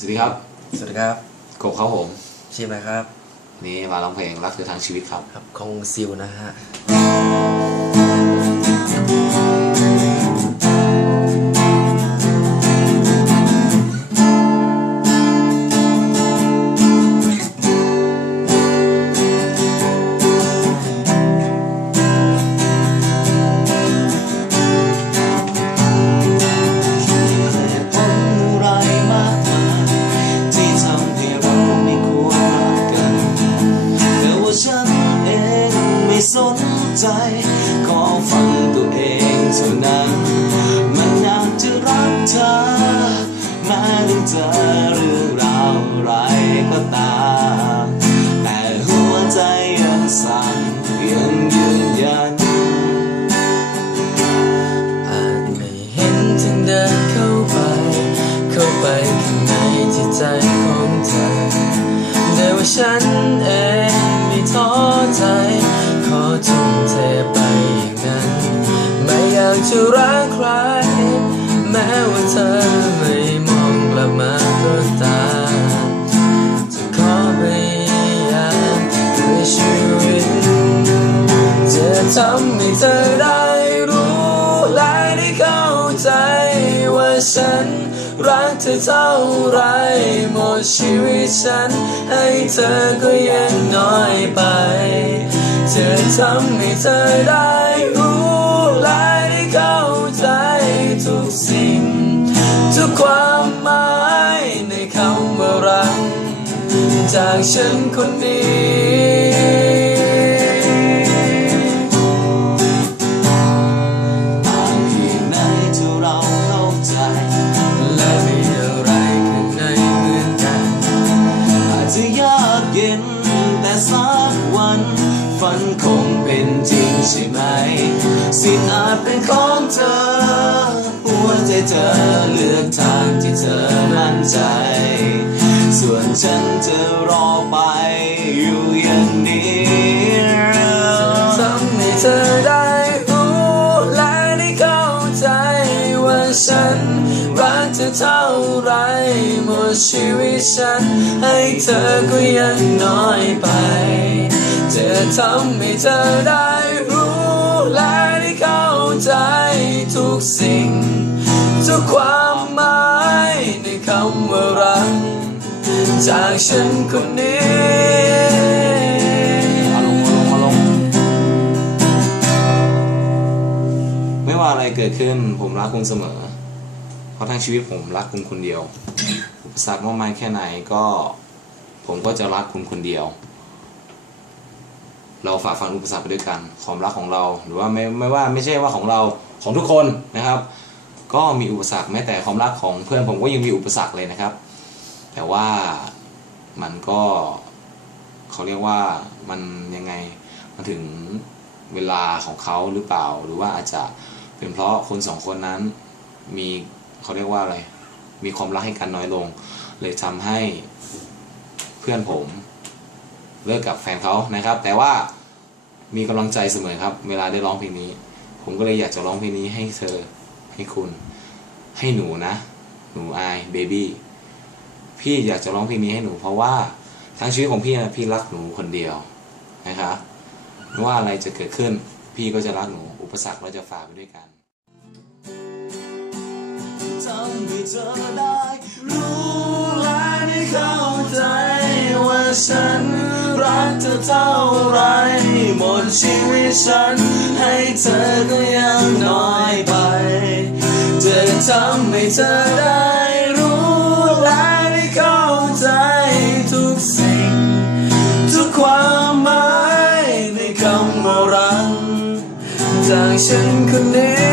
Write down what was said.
สวัสดีครับ สวัสดีครับกบครับผม ชื่ออะไรครับวันนี้มาร้องเพลงรักเธอทางชีวิตครับ ครับคงซิลนะฮะ นใจ ขอฟังตัวเองเท่านั้นมันอยากจะรักเธอแม้ต้องเจอเรื่องราวอะไรก็ตามแต่หัวใจยังสั่นยังยืนยันอาจไม่เห็นถึงเดินเข้าไป เข้าไปข้างในจิตใจของเธอแต่ว่าฉันเองากจะรักใคร แม้ว่าเธอไม่มองกลับมาก็ตามจะขอพยายามด้วยชีวิตจะทำให้เธอได้รู้และได้เข้าใจว่าฉันรักเธอเท่าไรหมดชีวิตฉัน ให้เธอก็ยังน้อยไป จะทำให้เธอได้ จากฉันคนนี้ ตางเพียงไหนที่เราเข้าใจ และมีอะไรข้างในเหมือนกัน อาจจะยากเย็นแต่สักวัน ฝันคงเป็นจริงใช่ไหม สิ่งอาจเป็นของเธอหัวใจเธอเลือกทาง ฉันจะรอไปอยู่อย่างนี้ทำให้เธอได้รู้และได้เข้าใจว่าฉันรักเธอเท่าไรหมดชีวิตฉัน ให้เธอก็ยังน้อยไปจะทำให้เธอได้รู้และได้เข้าใจทุกสิ่ง ทุกความหมายในคำว่ารัก จากฉันคนนี้มาลงมาลงมาลง ไม่ว่าอะไรเกิดขึ้นผมรักคุณเสมอ เพราะทั้งชีวิตผมรักคุณคนเดียวอุปสรรคมากมายแค่ไหนก็ ผมก็จะรักคุณคนเดียว เราฝ่าฟันอุปสรรคไปด้วยกันความรักของเรา หรือว่าไม่ไม่ว่าไม่ใช่ว่าของเราของทุกคนนะครับ ก็มีอุปสรรคแม้แต่ความรักของเพื่อนผมก็ยังมีอุปสรรคเลยนะครับ ว่ามันก็เขาเรียกว่ามันยังไงมันถึงเวลาของเขาหรือเปล่า หรือว่าอาจจะเป็นเพราะคนสองคนนั้นมีเขาเรียกว่าอะไร มีความรักให้กันน้อยลง เลยทำให้เพื่อนผมเลิกกับแฟนเขานะครับ แต่ว่ามีกำลังใจเสมอครับ เวลาได้ร้องเพลงนี้ ผมก็เลยอยากจะร้องเพลงนี้ให้เธอให้คุณ ให้หนูนะ หนูอายเบบี้ พี่อยากจะร้องเพลงนี้ให้หนู เพราะว่าทั้งชีวิตของพี่นะพี่รักหนูคนเดียวนะครับไม่ว่าอะไรจะเกิดขึ้น พี่ก็จะรักหนู อุปสรรคเราจะฝ่าไปด้วยกันทำให้เธอได้ รู้และได้เข้าใจว่าฉัน รักเธอเท่าไรหมดชีวิตฉัน ให้เธอก็ยังน้อยไปจะทำให้เธอได้ ฉันคนนี้